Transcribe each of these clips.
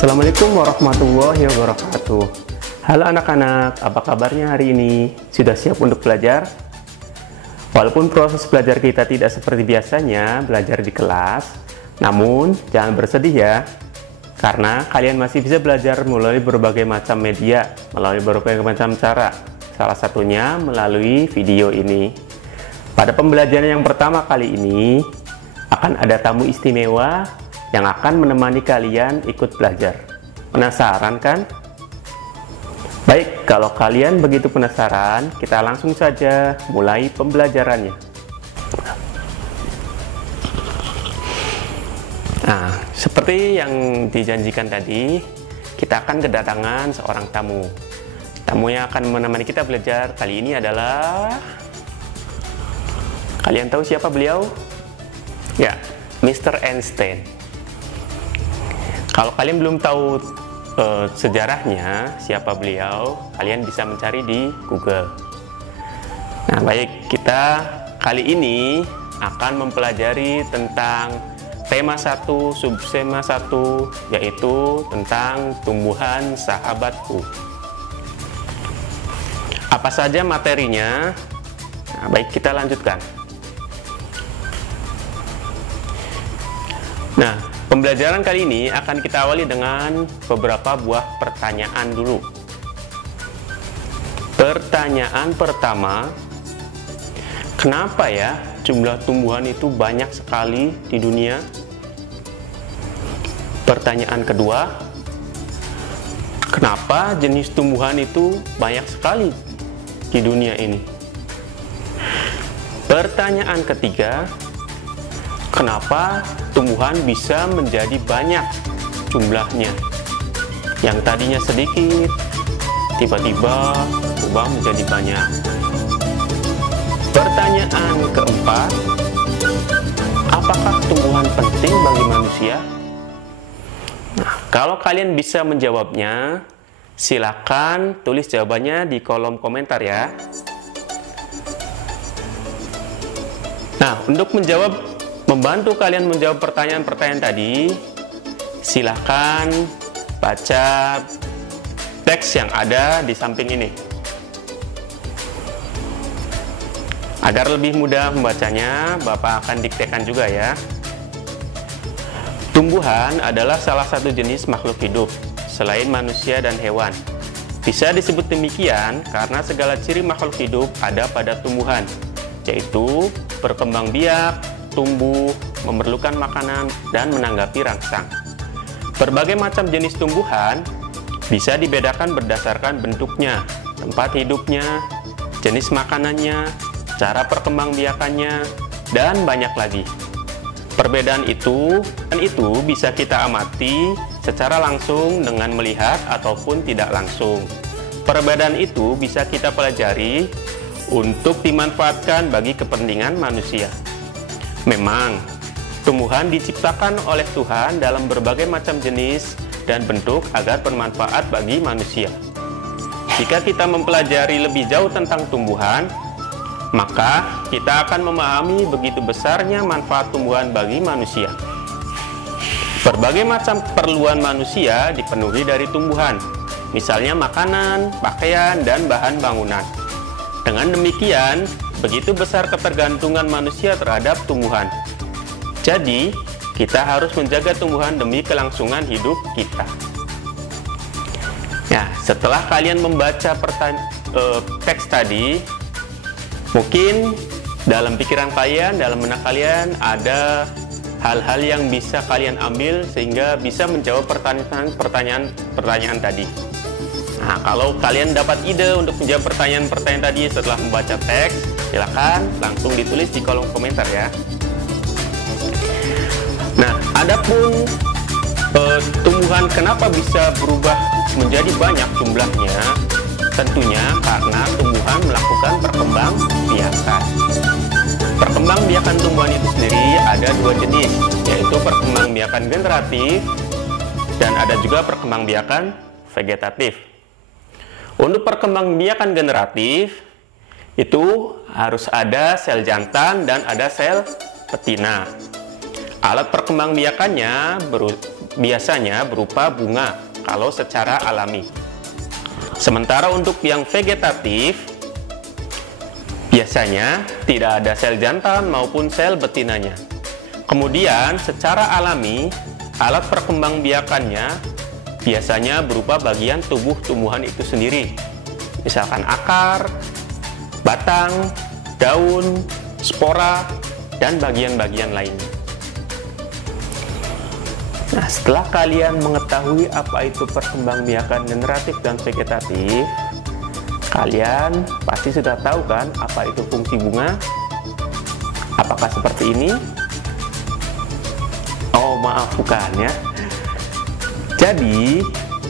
Assalamualaikum warahmatullahi wabarakatuh. Halo anak-anak, apa kabarnya hari ini? Sudah siap untuk belajar? Walaupun proses belajar kita tidak seperti biasanya belajar di kelas, namun jangan bersedih ya, karena kalian masih bisa belajar melalui berbagai macam media, melalui berbagai macam cara, salah satunya melalui video ini. Pada pembelajaran yang pertama kali ini, akan ada tamu istimewa yang akan menemani kalian ikut belajar. Penasaran kan? Baik, kalau kalian begitu penasaran, kita langsung saja mulai pembelajarannya. Nah, seperti yang dijanjikan tadi, kita akan kedatangan seorang tamu. Tamu yang akan menemani kita belajar kali ini adalah... Kalian tahu siapa beliau? Ya, Mr. Einstein. Kalau kalian belum tahu sejarahnya, siapa beliau, kalian bisa mencari di Google. Nah, baik, kita kali ini akan mempelajari tentang tema 1, subtema 1, yaitu tentang tumbuhan sahabatku. Apa saja materinya? Nah, baik, kita lanjutkan. Nah, pembelajaran kali ini akan kita awali dengan beberapa buah pertanyaan dulu. Pertanyaan pertama, kenapa ya jumlah tumbuhan itu banyak sekali di dunia? Pertanyaan kedua, kenapa jenis tumbuhan itu banyak sekali di dunia ini? Pertanyaan ketiga, kenapa tumbuhan bisa menjadi banyak jumlahnya? Yang tadinya sedikit, tiba-tiba berubah menjadi banyak. Pertanyaan keempat, apakah tumbuhan penting bagi manusia? Nah, kalau kalian bisa menjawabnya, silakan tulis jawabannya di kolom komentar ya. Nah, untuk membantu kalian menjawab pertanyaan-pertanyaan tadi, silahkan baca teks yang ada di samping ini. Agar lebih mudah membacanya, Bapak akan diktekan juga ya. Tumbuhan adalah salah satu jenis makhluk hidup, selain manusia dan hewan. Bisa disebut demikian karena segala ciri makhluk hidup ada pada tumbuhan, yaitu berkembang biak, tumbuh, memerlukan makanan, dan menanggapi rangsang. Berbagai macam jenis tumbuhan bisa dibedakan berdasarkan bentuknya, tempat hidupnya, jenis makanannya, cara perkembangbiakannya, dan banyak lagi. Perbedaan itu bisa kita amati secara langsung dengan melihat ataupun tidak langsung. Perbedaan itu bisa kita pelajari untuk dimanfaatkan bagi kepentingan manusia. Memang, tumbuhan diciptakan oleh Tuhan dalam berbagai macam jenis dan bentuk agar bermanfaat bagi manusia. Jika kita mempelajari lebih jauh tentang tumbuhan, maka kita akan memahami begitu besarnya manfaat tumbuhan bagi manusia. Berbagai macam keperluan manusia dipenuhi dari tumbuhan, misalnya makanan, pakaian, dan bahan bangunan. Dengan demikian, begitu besar ketergantungan manusia terhadap tumbuhan. Jadi, kita harus menjaga tumbuhan demi kelangsungan hidup kita. Ya, setelah kalian membaca teks tadi, mungkin dalam pikiran kalian, dalam benak kalian ada hal-hal yang bisa kalian ambil sehingga bisa menjawab pertanyaan tadi. Nah, kalau kalian dapat ide untuk menjawab pertanyaan-pertanyaan tadi setelah membaca teks, silakan langsung ditulis di kolom komentar ya. Nah, adapun tumbuhan kenapa bisa berubah menjadi banyak jumlahnya? Tentunya karena tumbuhan melakukan perkembangbiakan. Perkembangbiakan tumbuhan itu sendiri ada dua jenis, yaitu perkembangbiakan generatif dan ada juga perkembangbiakan vegetatif. Untuk perkembangbiakan generatif, itu harus ada sel jantan dan ada sel betina. Alat perkembangbiakannya biasanya berupa bunga kalau secara alami. Sementara untuk yang vegetatif, biasanya tidak ada sel jantan maupun sel betinanya. Kemudian secara alami, alat perkembangbiakannya biasanya berupa bagian tubuh tumbuhan itu sendiri. Misalkan akar, batang, daun, spora, dan bagian-bagian lainnya. Nah, setelah kalian mengetahui apa itu perkembangbiakan generatif dan vegetatif, kalian pasti sudah tahu kan apa itu fungsi bunga? Apakah seperti ini? Oh, maaf, bukan ya. Jadi,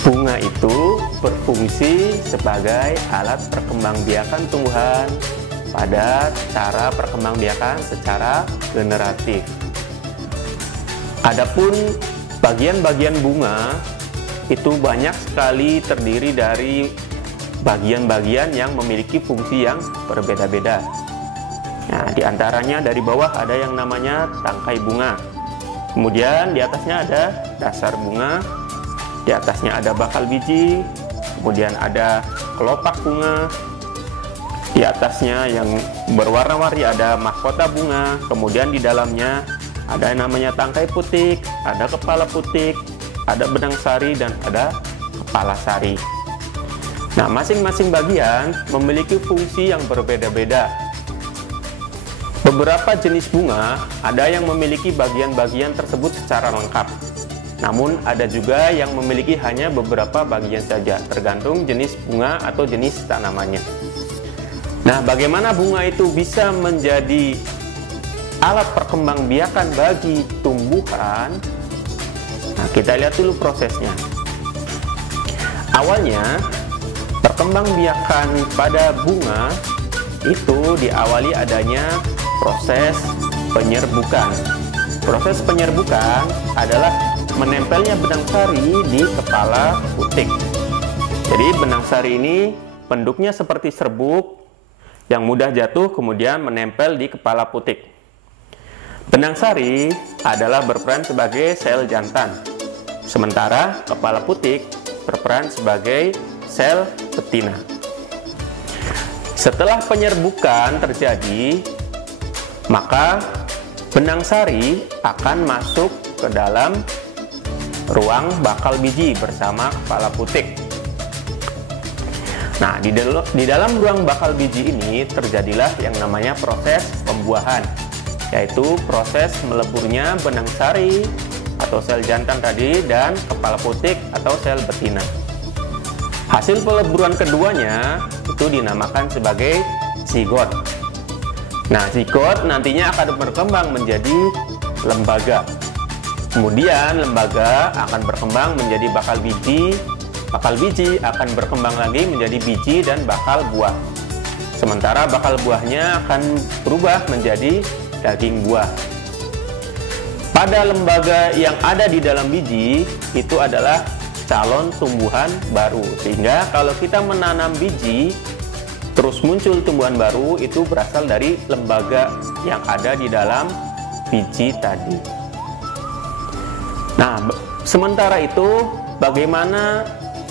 bunga itu berfungsi sebagai alat perkembangbiakan tumbuhan pada cara perkembangbiakan secara generatif. Adapun bagian-bagian bunga itu banyak sekali terdiri dari bagian-bagian yang memiliki fungsi yang berbeda-beda. Nah, diantaranya dari bawah ada yang namanya tangkai bunga. Kemudian di atasnya ada dasar bunga, di atasnya ada bakal biji, kemudian ada kelopak bunga, di atasnya yang berwarna-warni ada mahkota bunga, kemudian di dalamnya ada yang namanya tangkai putik, ada kepala putik, ada benang sari, dan ada kepala sari. Nah, masing-masing bagian memiliki fungsi yang berbeda-beda. Beberapa jenis bunga ada yang memiliki bagian-bagian tersebut secara lengkap. Namun ada juga yang memiliki hanya beberapa bagian saja, tergantung jenis bunga atau jenis tanamannya. Nah, bagaimana bunga itu bisa menjadi alat perkembangbiakan bagi tumbuhan? Nah, kita lihat dulu prosesnya. Awalnya, perkembangbiakan pada bunga itu diawali adanya proses penyerbukan. Proses penyerbukan adalah menempelnya benang sari di kepala putik. Jadi benang sari ini bentuknya seperti serbuk yang mudah jatuh kemudian menempel di kepala putik. Benang sari adalah berperan sebagai sel jantan, sementara kepala putik berperan sebagai sel betina. Setelah penyerbukan terjadi, maka benang sari akan masuk ke dalam ruang bakal biji bersama kepala putik. Nah, di dalam ruang bakal biji ini terjadilah yang namanya proses pembuahan, yaitu proses meleburnya benang sari atau sel jantan tadi dan kepala putik atau sel betina. Hasil peleburan keduanya itu dinamakan sebagai zigot. Nah, zigot nantinya akan berkembang menjadi lembaga. Kemudian lembaga akan berkembang menjadi bakal biji akan berkembang lagi menjadi biji dan bakal buah. Sementara bakal buahnya akan berubah menjadi daging buah. Pada lembaga yang ada di dalam biji itu adalah calon tumbuhan baru. Sehingga kalau kita menanam biji terus muncul tumbuhan baru, itu berasal dari lembaga yang ada di dalam biji tadi. Nah, sementara itu bagaimana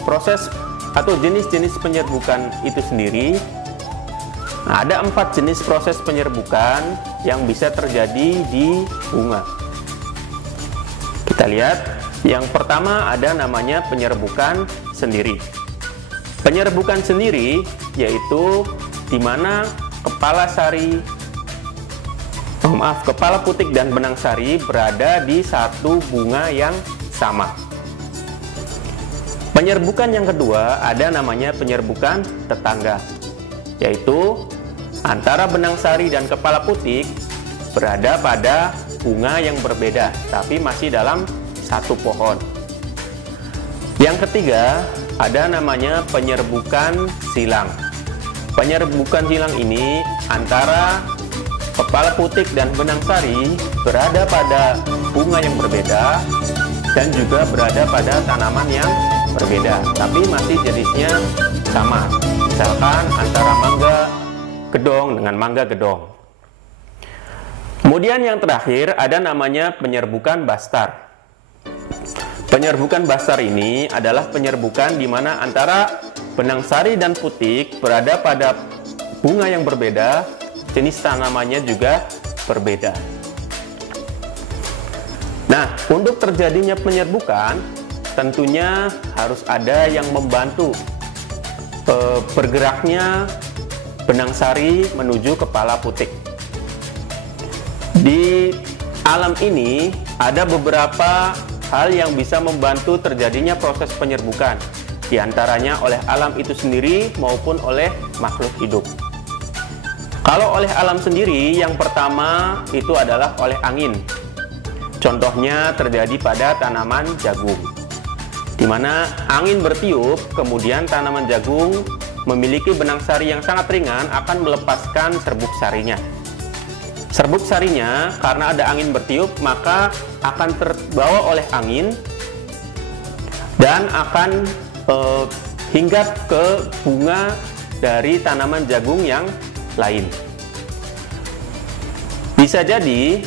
proses atau jenis-jenis penyerbukan itu sendiri? Nah, ada 4 jenis proses penyerbukan yang bisa terjadi di bunga. Kita lihat, yang pertama ada namanya penyerbukan sendiri. Penyerbukan sendiri yaitu di mana kepala putik dan benang sari berada di satu bunga yang sama. Penyerbukan yang kedua ada namanya penyerbukan tetangga, yaitu antara benang sari dan kepala putik berada pada bunga yang berbeda, tapi masih dalam satu pohon. Yang ketiga ada namanya penyerbukan silang. Penyerbukan silang ini antara kepala putik dan benang sari berada pada bunga yang berbeda dan juga berada pada tanaman yang berbeda, tapi masih jenisnya sama. Misalkan antara mangga gedong dengan mangga gedong. Kemudian yang terakhir ada namanya penyerbukan bastar. Penyerbukan basar ini adalah penyerbukan di mana antara benang sari dan putik berada pada bunga yang berbeda, jenis tanamannya juga berbeda. Nah, untuk terjadinya penyerbukan, tentunya harus ada yang membantu bergeraknya benang sari menuju kepala putik. Di alam ini ada beberapa hal yang bisa membantu terjadinya proses penyerbukan, di antaranya oleh alam itu sendiri maupun oleh makhluk hidup. Kalau oleh alam sendiri, yang pertama itu adalah oleh angin. Contohnya terjadi pada tanaman jagung, di mana angin bertiup, kemudian tanaman jagung memiliki benang sari yang sangat ringan akan melepaskan serbuk sarinya. Serbuk sarinya karena ada angin bertiup maka akan terbawa oleh angin dan akan hinggap ke bunga dari tanaman jagung yang lain. Bisa jadi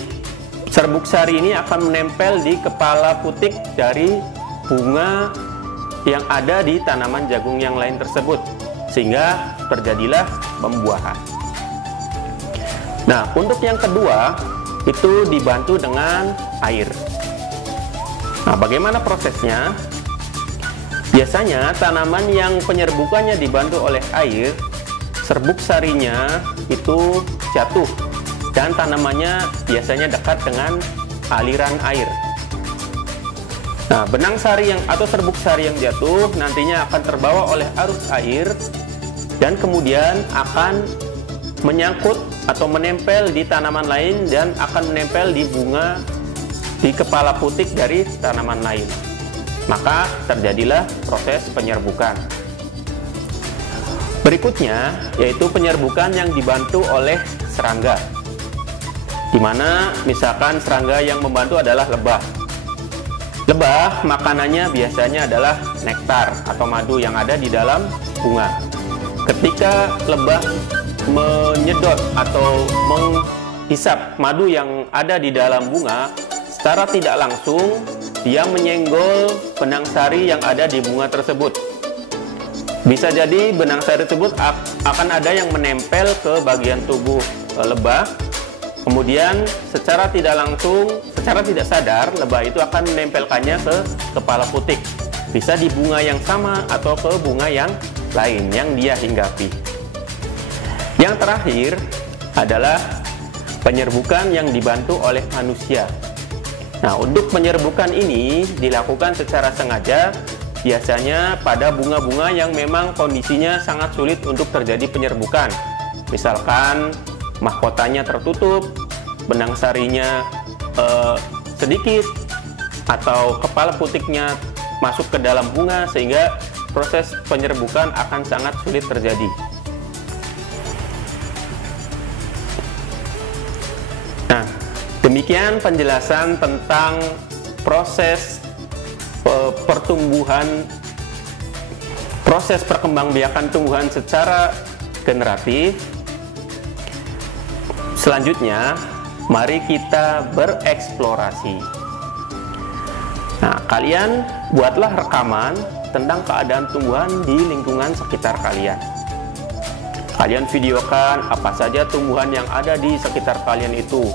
serbuk sari ini akan menempel di kepala putik dari bunga yang ada di tanaman jagung yang lain tersebut, sehingga terjadilah pembuahan. Nah, untuk yang kedua itu dibantu dengan air. Nah, bagaimana prosesnya? Biasanya tanaman yang penyerbukannya dibantu oleh air, serbuk sarinya itu jatuh dan tanamannya biasanya dekat dengan aliran air. Nah, benang sari atau serbuk sari yang jatuh nantinya akan terbawa oleh arus air dan kemudian akan menyangkut atau menempel di tanaman lain dan akan menempel di bunga di kepala putik dari tanaman lain. Maka terjadilah proses penyerbukan. Berikutnya yaitu penyerbukan yang dibantu oleh serangga, di mana misalkan serangga yang membantu adalah lebah. Lebah makanannya biasanya adalah nektar atau madu yang ada di dalam bunga. Ketika lebah menyedot atau menghisap madu yang ada di dalam bunga, secara tidak langsung dia menyenggol benang sari yang ada di bunga tersebut. Bisa jadi benang sari tersebut akan ada yang menempel ke bagian tubuh lebah. Kemudian secara tidak langsung, secara tidak sadar, lebah itu akan menempelkannya ke kepala putik. Bisa di bunga yang sama atau ke bunga yang lain yang dia hinggapi. Yang terakhir adalah penyerbukan yang dibantu oleh manusia. Nah, untuk penyerbukan ini dilakukan secara sengaja, biasanya pada bunga-bunga yang memang kondisinya sangat sulit untuk terjadi penyerbukan. Misalkan mahkotanya tertutup, benang sarinya sedikit, atau kepala putiknya masuk ke dalam bunga sehingga proses penyerbukan akan sangat sulit terjadi. Nah, demikian penjelasan tentang proses pertumbuhan, proses perkembangbiakan tumbuhan secara generatif. Selanjutnya, mari kita bereksplorasi. Nah, kalian buatlah rekaman tentang keadaan tumbuhan di lingkungan sekitar kalian. Kalian videokan apa saja tumbuhan yang ada di sekitar kalian itu.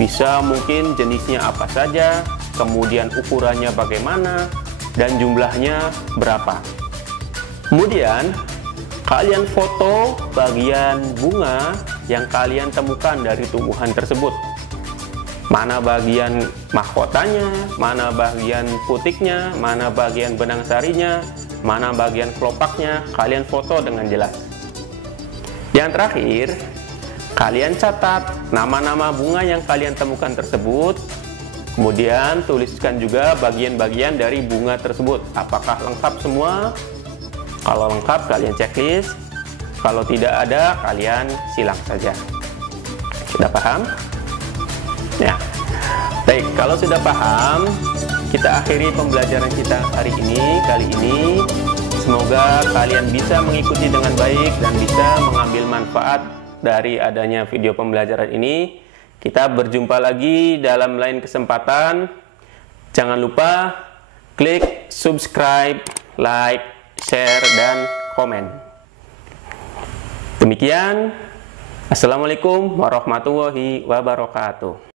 Bisa mungkin jenisnya apa saja, kemudian ukurannya bagaimana, dan jumlahnya berapa. Kemudian, kalian foto bagian bunga yang kalian temukan dari tumbuhan tersebut. Mana bagian mahkotanya, mana bagian putiknya, mana bagian benang sarinya, mana bagian kelopaknya, kalian foto dengan jelas. Yang terakhir, kalian catat nama-nama bunga yang kalian temukan tersebut. Kemudian tuliskan juga bagian-bagian dari bunga tersebut. Apakah lengkap semua? Kalau lengkap, kalian checklist. Kalau tidak ada, kalian silang saja. Sudah paham? Ya. Baik, kalau sudah paham, kita akhiri pembelajaran kita hari ini, kali ini. Semoga kalian bisa mengikuti dengan baik dan bisa mengambil manfaat dari adanya video pembelajaran ini. Kita berjumpa lagi dalam lain kesempatan. Jangan lupa klik subscribe, like, share, dan komen. Demikian, Assalamualaikum warahmatullahi wabarakatuh.